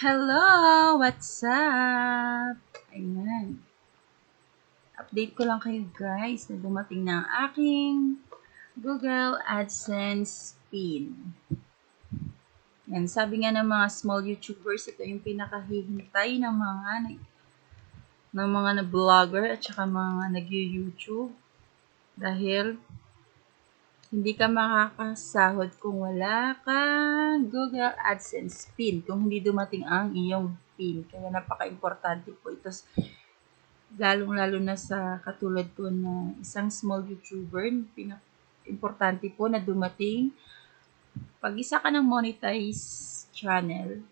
Hello! What's up? Ayan. Update ko lang kayo guys na dumating na ang aking Google AdSense pin. Yan, sabi nga ng mga small YouTubers, ito yung pinakahihintay ng mga na-vlogger at saka mga nag-YouTube. Dahil hindi ka makakasahod kung wala kang Google AdSense pin, kung hindi dumating ang iyong pin. Kaya napaka-importante po ito, lalong-lalo na sa katulad ko na isang small YouTuber. Importante po na dumating. Pag isa ka ng monetized channel,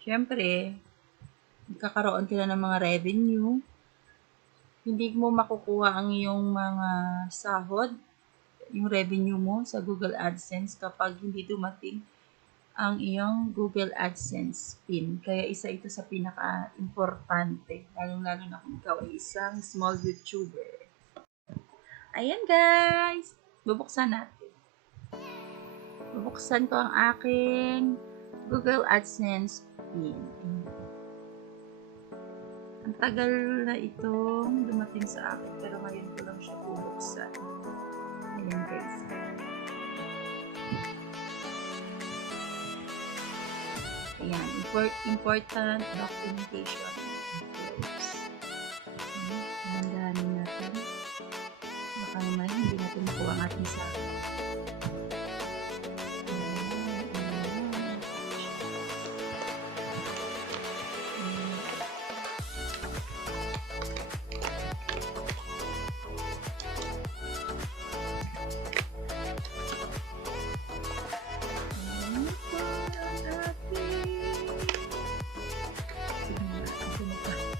syempre, magkakaroon ka na ng mga revenue. Hindi mo makukuha ang iyong mga sahod, yung revenue mo sa Google AdSense kapag hindi dumating ang iyong Google AdSense pin. Kaya isa ito sa pinaka-importante, lalong-lalo na kung ikaw ay isang small YouTuber. Ayan guys, bubuksan natin. Bubuksan ko ang aking Google AdSense pin. Ang tagal na itong dumating sa akin, pero ngayon ko lang siya bubuksan. Ayan guys. Ayan, important documentation. Dahan-dahanin natin. Baka naman hindi natin makuha ang ating sahod.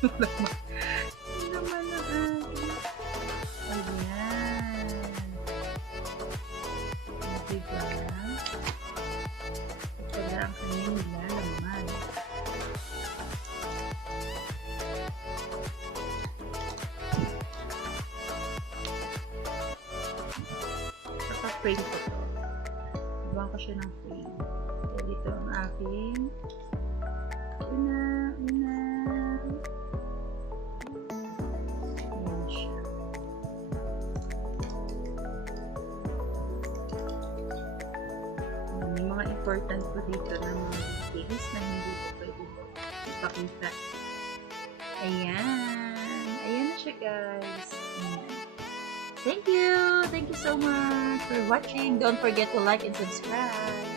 Naman na ayan. Diba? Ito na ang kanyang nilalaman. Naka-frame ko to. Iwan ko siya ng frame. Kaya dito ang aking una. Mga important po dito ng mga details na hindi po pwede ipakita. Ayan. Ayan na siya guys. Ayan. Thank you so much for watching. Don't forget to like and subscribe.